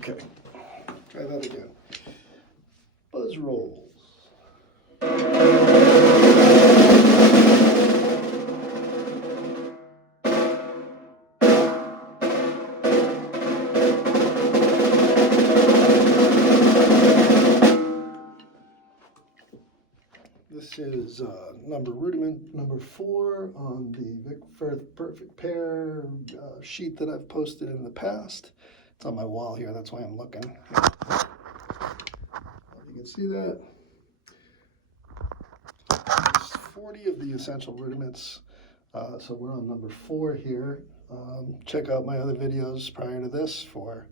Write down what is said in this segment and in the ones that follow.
Okay, try that again. Buzz rolls. This is Rudiment number 4 on the Vic Firth Perfect Pair sheet that I've posted in the past. It's on my wall here, that's why I'm looking. You can see that. There's 40 of the essential rudiments, so we're on number 4 here. Check out my other videos prior to this for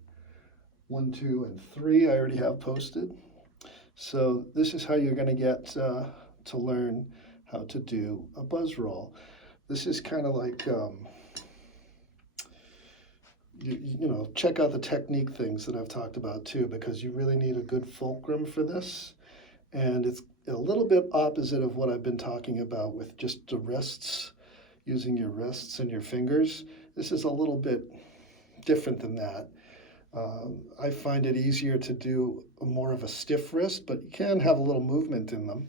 1, 2, and 3 I already have posted. So this is how you're going to get to learn how to do a buzz roll. This is kind of like, you know, check out the technique things that I've talked about too, because you really need a good fulcrum for this. And it's a little bit opposite of what I've been talking about with just the wrists, using your wrists and your fingers. This is a little bit different than that. I find it easier to do more of a stiff wrist, but you can have a little movement in them.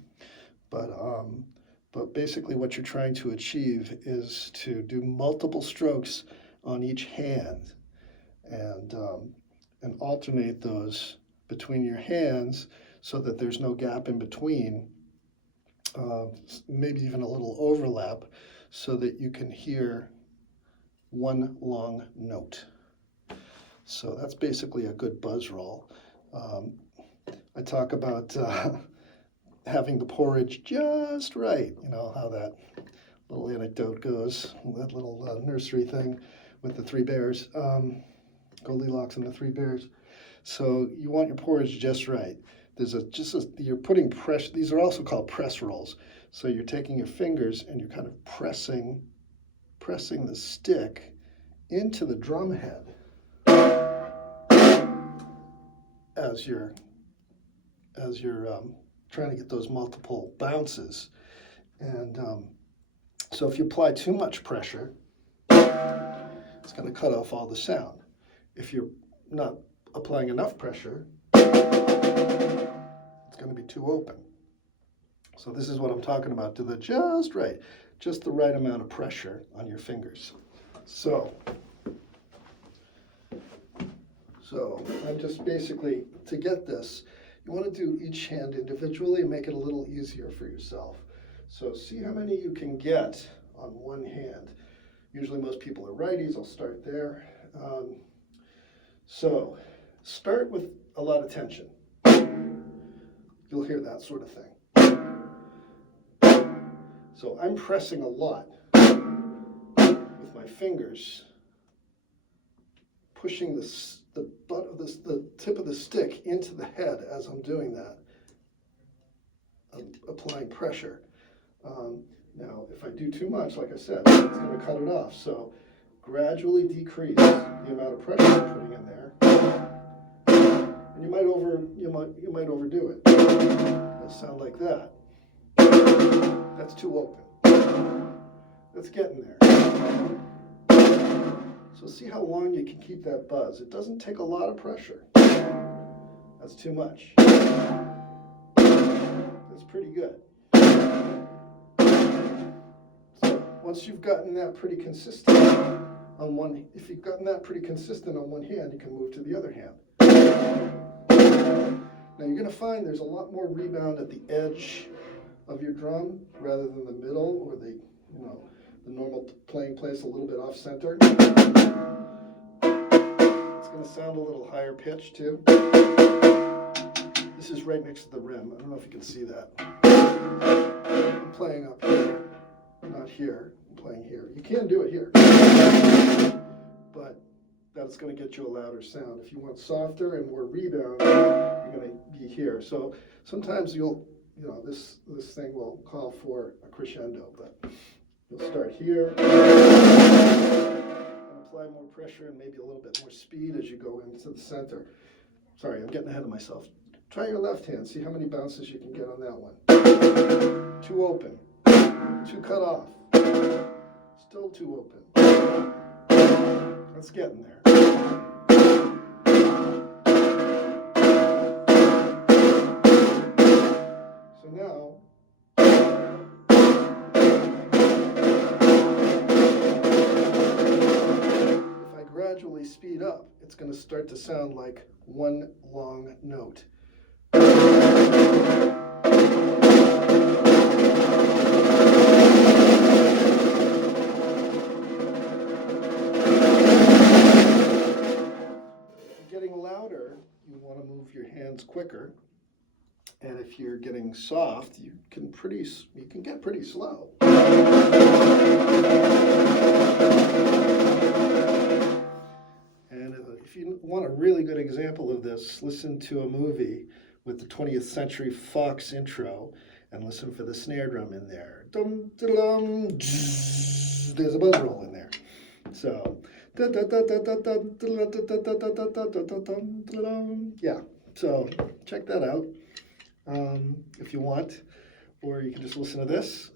But basically what you're trying to achieve is to do multiple strokes on each hand and alternate those between your hands so that there's no gap in between, maybe even a little overlap, so that you can hear one long note. So that's basically a good buzz roll. I talk about having the porridge just right. You know how that little anecdote goes, that little nursery thing with the 3 bears, Goldilocks and the 3 bears. So you want your porridge just right. There's you're putting pressure. These are also called press rolls. So you're taking your fingers and you're kind of pressing the stick into the drum head as you're trying to get those multiple bounces. And so if you apply too much pressure, it's going to cut off all the sound. If you're not applying enough pressure, it's going to be too open. So this is what I'm talking about. Do the just the right amount of pressure on your fingers. So I'm just basically, to get this, you want to do each hand individually and make it a little easier for yourself. So see how many you can get on one hand. Usually most people are righties. I'll start there. So start with a lot of tension. You'll hear that sort of thing. So I'm pressing a lot with my fingers, pushing the tip of the stick into the head as I'm doing that. I'm applying pressure. Now, if I do too much, like I said, it's going to cut it off. So gradually decrease the amount of pressure you're putting in there, and you might overdo it. It'll sound like that. That's too open. That's getting there. So see how long you can keep that buzz. It doesn't take a lot of pressure. That's too much. That's pretty good. So once you've gotten that pretty consistent on one, if you've gotten that pretty consistent on one hand, you can move to the other hand. Now you're going to find there's a lot more rebound at the edge of your drum rather than the middle or the normal playing place a little bit off center. It's going to sound a little higher pitched too. This is right next to the rim. I don't know if you can see that. I'm playing up here, not here. I'm playing here. You can do it here, but that's going to get you a louder sound. If you want softer and more rebound, you're going to be here. So sometimes this thing will call for a crescendo, but you'll start here and apply more pressure and maybe a little bit more speed as you go into the center. Sorry, I'm getting ahead of myself. Try your left hand. See how many bounces you can get on that one. Too open. Too cut off. Still too open. That's getting there. now, if I gradually speed up, it's going to start to sound like one long note. Getting louder, you want to move your hands quicker, and if you're getting soft, you can get pretty slow. And if you want a really good example of this, listen to a movie with the 20th Century Fox intro and listen for the snare drum in there. Dum, da-dum, there's a buzz roll in there. So, yeah, so check that out if you want, or you can just listen to this.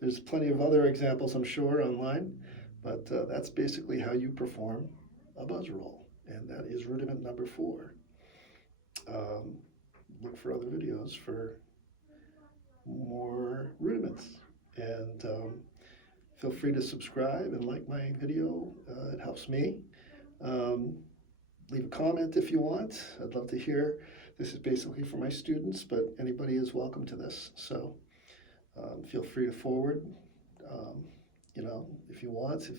There's plenty of other examples, I'm sure, online, but that's basically how you perform a buzz roll, and that is rudiment number 4. Look for other videos for more rudiments, and feel free to subscribe and like my video. It helps me. Leave a comment if you want. I'd love to hear. This is basically for my students, but anybody is welcome to this. So feel free to forward, if you want, if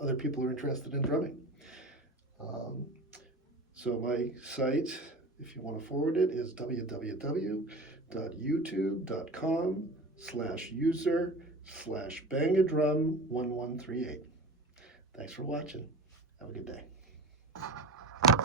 other people are interested in drumming. So my site, if you want to forward it, is www.youtube.com/user/bangadrum1138. Thanks for watching. Have a good day.